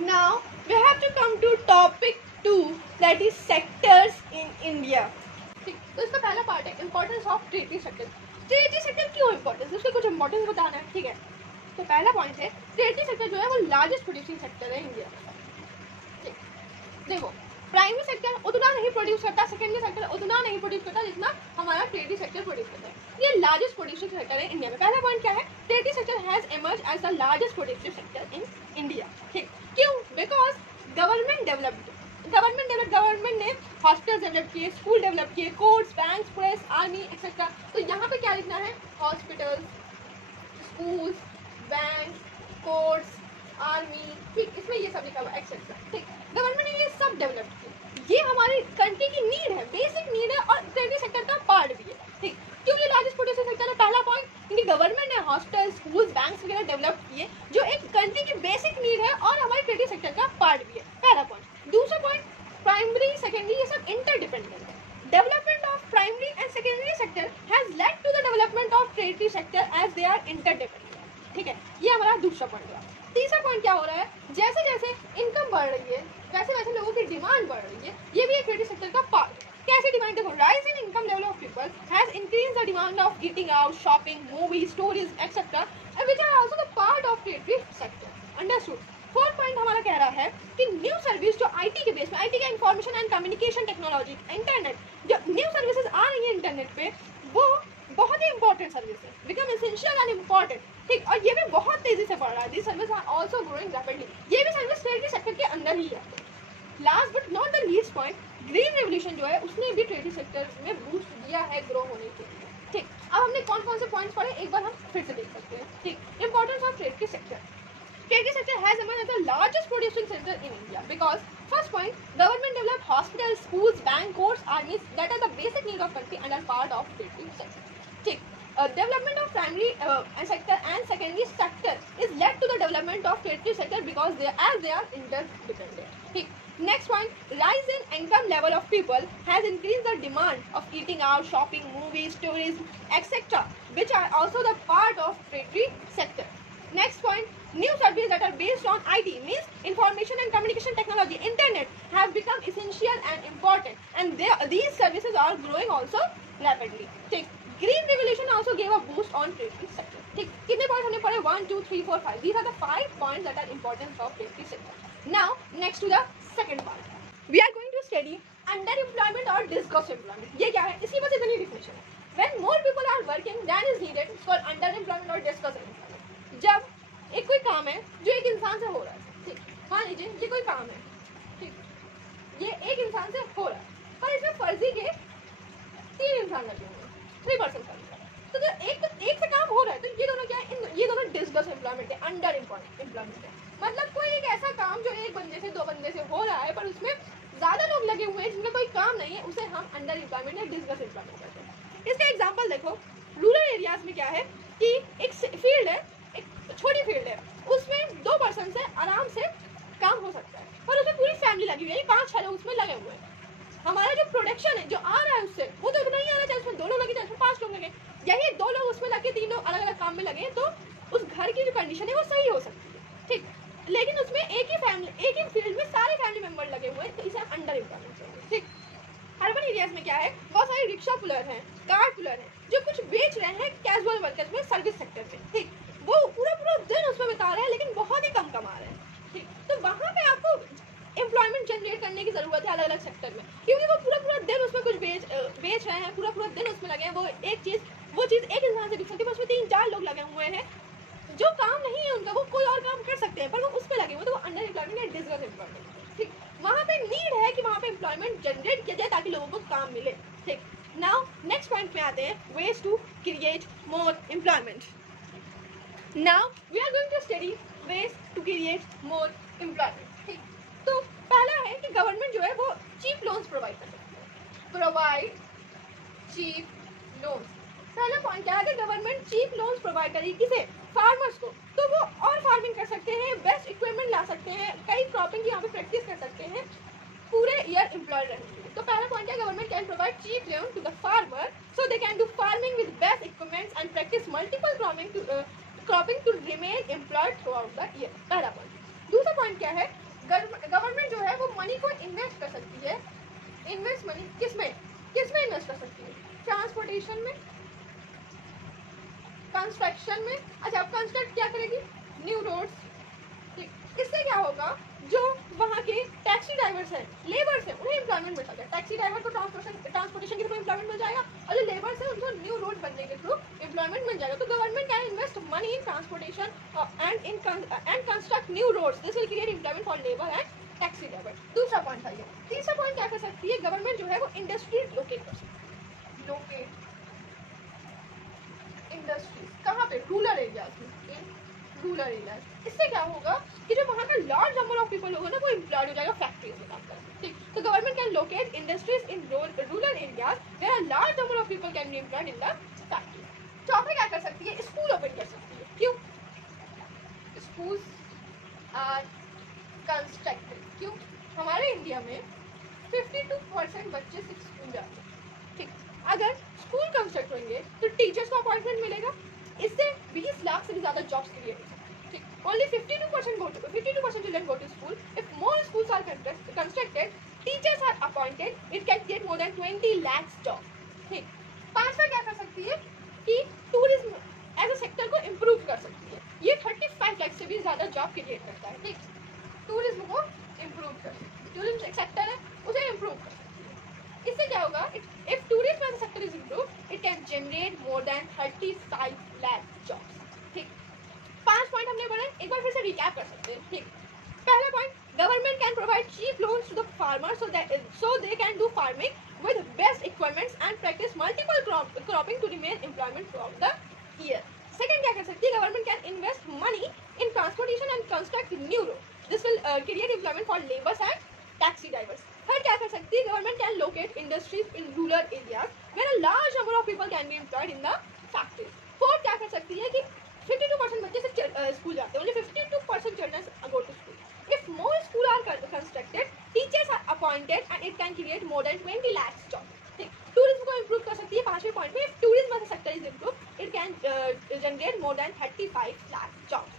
Now we have to come to topic 2, that is sectors in India. ठीक, तो इसका पहला पार्ट है importance of territory sector. Territory sector क्यों importance, उसके कुछ इम्पोर्टेंस बताना है. ठीक है, तो पहला पॉइंट है टेरिटरी सेक्टर जो है वो लार्जेस्ट प्रोड्यूसिंग सेक्टर है इंडिया. ठीक, देखो प्राइमरी सेक्टर उतना नहीं प्रोड्यूस करता, सेकेंडरी सेक्टर उतना नहीं प्रोड्यूस करता जितना हमारा टेरिटरी सेक्टर प्रोड्यूस करता है. ये लार्जेस्ट प्रोड्यूसिंग सेक्टर है इंडिया में. पहला पॉइंट क्या है, tertiary sector has emerge as the largest productive sector in India. ठीक, क्यों? बिकॉज गवर्नमेंट ने हॉस्पिटल डेवलप किए, स्कूल डेवलप किए, courts, bank, police, army etcetera. तो यहाँ पे क्या लिखना है, hospitals, schools, bank, courts, army. ठीक, इसमें ये सब लिखा हुआ एक्सेट्रा. ठीक, गवर्नमेंट ने ये सब डेवलप किया. ये हमारी कंट्री की नीड है, बेसिक नीड है और टेरिटरी सेक्टर का पार्ट भी है. ठीक, क्यों ये लार्जेस्ट प्रोड्यूसिंग सेक्टर है? पहला पॉइंट, क्योंकि गवर्नमेंट ने हॉस्पिटल, स्कूल्स, बैंक्स वगैरह डेवलप किए जो एक कंट्री की बेसिक नीड है और हमारे टेरिटरी सेक्टर का पार्ट भी है. पहला पॉइंट. दूसरा पॉइंट, प्राइमरी सेकेंडरी ये सब इंटरडिपेंडेंट है. Development of primary and secondary sector has led to the development of territory sector as they are interdependent. ठीक है, ये हमारा दूसरा पॉइंट हुआ. तीसरा पॉइंट क्या हो रहा है, जैसे जैसे इनकम बढ़ रही है वैसे वैसे लोगों की डिमांड बढ़ रही है. ये भी एक टेरिटरी सेक्टर का पार्ट है. कैसे डिमांड? देखो, rise in income level of people has increase the demand of eating out, shopping, movie, stories etcetera which are also the part of territory sector. Understood. Fourth point हमारा कह रहा है कि new service जो IT के base में, IT का information and communication technology, internet, जो न्यू सर्विसेज आ रही है इंटरनेट पे, वो बहुत ही इंपॉर्टेंट सर्विस है, बिकम एसेंशियल एंड इंपॉर्टेंट. ठीक, और ये भी बहुत तेजी से बढ़ रहा है. This service are also growing rapidly. ये भी सर्विस टेरिटरी सेक्टर के अंदर ही है. Last but not the least point, green revolution जो है उसने भी टेरिटरी सेक्टर में बूस्ट दिया है ग्रो होने के लिए. ठीक, अब हमने कौन कौन से पॉइंट्स पढ़े एक बार हम फिर से देख सकते हैं. ठीक, importance of territory sector. Teritory sector has emerged as the largest producing sector in India because first point, government developed hospitals, schools, bank, courts, armies that are the basic need of country and are part of teritory sector. ठीक, development of primary sector and secondary sector is led to the development of teritory sector because they are interdependent. ठीक, next point, rise in income level of people has increased the demand of eating out, shopping, movies, tourism, etc., which are also the part of teritory sector. Next point, new services that are based on IT means information and communication technology, internet have become essential and important, and these services are growing also rapidly. ठीक, green revolution also gave a boost on teritory sector. ठीक, कितने point हमने पढ़े? 1 2 3 4 5. These are the 5 points that are important of teritory sector. Now next to the second part, we are going to study underemployment or discuss employment. ये क्या है? इसकी बस इतनी definition है. When more people are working than is needed for underemployment or discuss employment. जब एक कोई काम है जो एक इंसान से हो रहा है. ठीक, मान लीजिए ये कोई काम है. ठीक, ये एक इंसान से हो रहा है पर इसमें फर्जी के 3 इंसान लगे हुए हैं, 3% फर्जी. तो जो एक से काम हो रहा है तो ये दोनों क्या है, ये दोनों डिस्कस एम्प्लॉयमेंट है, अंडर एम्प्लॉयमेंट है. मतलब कोई एक ऐसा काम जो एक बंदे से 2 बंदे से हो रहा है पर उसमें ज्यादा लोग लगे हुए हैं जिनका कोई काम नहीं है, उसे हम अंडर एम्प्लॉयमेंट या डिस्कस एम्प्लॉयमेंट कहते हैं. इसका एग्जाम्पल देखो, रूरल एरियाज में क्या है कि एक फील्ड है, एक छोटी फील्ड है, उसमें 2 पर्सन से आराम से काम हो सकता है पर उसमें पूरी फैमिली लगी हुई है, 5-6 लोग उसमें लगे हुए हैं. हमारा जो प्रोडक्शन है जो आ रहा है उससे वो तो उतना ही आ रहा है, चाहे उसमें 2 लोग लगे चाहे उसमें 5 लोग लगे. यही 2 लोग उसमें लगे, 3 लोग अलग अलग काम में लगे तो उस घर की जो कंडीशन है वो सही हो सकती है. ठीक, लेकिन उसमें एक ही फील्ड में सारे फैमिली मेंबर लगे हुए हैं तो इसे हम अंडर एम्प्लॉयमेंट करेंगे. ठीक, अर्बन एरियाज में क्या है, बहुत सारे रिक्शा पुलर हैं, कार पुलर हैं जो कुछ बेच रहे हैं कैजुअल वर्कर्स में, सर्विस सेक्टर में. ठीक, वो पूरा दिन उसमें बिता रहे हैं लेकिन बहुत ही कम कमा रहे हैं. ठीक, तो वहाँ पे आपको एम्प्लॉयमेंट जनरेट करने की जरूरत है अलग अलग सेक्टर में, क्योंकि वो पूरा दिन उसमें कुछ बेच रहे हैं, पूरा दिन उसमें लगे हैं. वो चीज़ एक इंसान से बिक सकती है पर उसमें 3-4 लोग लगे हुए हैं जो काम नहीं है उनका, वो कोई और काम कर सकते हैं पर वो उस पर लगे हुए, तो वो अंडर एम्प्लॉयमेंट या डिस्कस एम्प्लॉयमेंट. ठीक, वहाँ पे नीड है कि वहाँ पे एम्प्लॉयमेंट जनरेट किया जाए ताकि लोगों को काम मिले. ठीक, नाउ नेक्स्ट पॉइंट में आते हैं, ways to create more employment. Now we are going to study ways to create more employment. ठीक, तो पहला है कि गवर्नमेंट जो है वो चीप लोन्स प्रोवाइड कर सकती है. Provide cheap loans. पहला पॉइंट क्या है, अगर गवर्नमेंट चीप लोन्स प्रोवाइड करेगी किसे, फार्मर्स को, तो वो और फार्मिंग कर सकते हैं, बेस्ट इक्विपमेंट ला सकते हैं, कई क्रॉपिंग की यहाँ पे प्रैक्टिस कर सकते हैं, पूरे ईयर एम्प्लॉयड रहेंगे. तो पहला पॉइंट है, government can provide cheap loan to the farmer so they can do farming with best equipments and practice multiple cropping to remain employed throughout the year. पहला पॉइंट. दूसरा पॉइंट क्या है, government जो है वो मनी को invest कर सकती है, इन्वेस्ट मनी किसमें इन्वेस्ट कर सकती है? ट्रांसपोर्टेशन में, कंस्ट्रक्शन में। अच्छा, अब कंस्ट्रक्ट क्या करेगी? New roads. ठीक, इससे क्या होगा? जो वहाँ के टैक्सी ड्राइवर्स हैं, लेबर्स हैं, उन्हें एम्प्लॉयमेंट मिल सकता है। टैक्सी ड्राइवर को ट्रांसपोर्टेशन के थ्रू एम्प्लॉयमेंट मिल जाएगा, और जो लेबर्स हैं उनको न्यू रोड बनने के थ्रू एम्प्लॉयमेंट मिल जाएगा। तो government can invest money in transportation and construct new roads. This will create employment for labour and taxi driver. दूसरा पॉइंट था ये। तीसरा पॉइंट क्या कर सकती है? गवर्नमेंट जो है वो इंडस्ट्रीज लोकेट कर सकती है। लोकेट इंडस्ट्रीज कहाँ पे? रूरल एरियाज में, रूरल एरियाज। इससे क्या होगा कि जो वहाँ का लार्ज नंबर ऑफ पीपल होगा ना, वो एम्प्लॉयड हो जाएगा फैक्ट्रीज में काम करके। ठीक, तो government can locate industries in rural areas where a large number of people can be employed in the factory. चौथा क्या कर सकती है? स्कूल ओपन कर सकती है। क्यों? Schools are constructed. क्यों? हमारे इंडिया में 52% बच्चे सिर्फ स्कूल जाते हैं। ठीक, अगर स्कूल कंस्ट्रक्ट होंगे तो टीचर्स को अपॉइंटमेंट मिलेगा, इससे 20 लाख से भी ज्यादा जॉब्स क्रिएट होंगे। ठीक, only 52% children go to school. If more schools are constructed, teachers are appointed, it can create more than 20 lakhs jobs. ठीक, पांचवा क्या कर सकती है कि टूरिज्म एज अ सेक्टर को इम्प्रूव कर सकती है। ये 35 लाख से भी ज्यादा जॉब क्रिएट करता है। ठीक, टूरिज्म को इम्प्रूव कर सकती है। टूरिज्म एक सेक्टर है, उसे इम्प्रूव कर सकती है। इससे क्या होगा? If tourism as a sector is improve, it can generate more than 35 lakh jobs. ठीक, 5 पॉइंट हमने पढ़े, एक बार फिर से रिकैप कर सकते हैं। ठीक, पहला point, government can provide cheap loans to the farmer so they can do farming with best equipments and practice multiple cropping to remain employment throughout the year. Second क्या कर सकती है? Government can invest money in transportation and construct new road. This will create employment for labours and taxi drivers. Third क्या कर सकती है? Government can locate industries in rural areas where a large number of people can be employed in the factories. Fourth क्या कर सकती है कि 52% बच्चे से स्कूल जाते हैं, only 52% children go to school. If more schools are constructed, teachers are appointed and it can create more than 20 lakhs jobs. ठीक, टूरिज्म को इम्प्रूव कर सकती है। 5वें पॉइंट में, tourism sector is improve, it can generate more than 35 lakh jobs.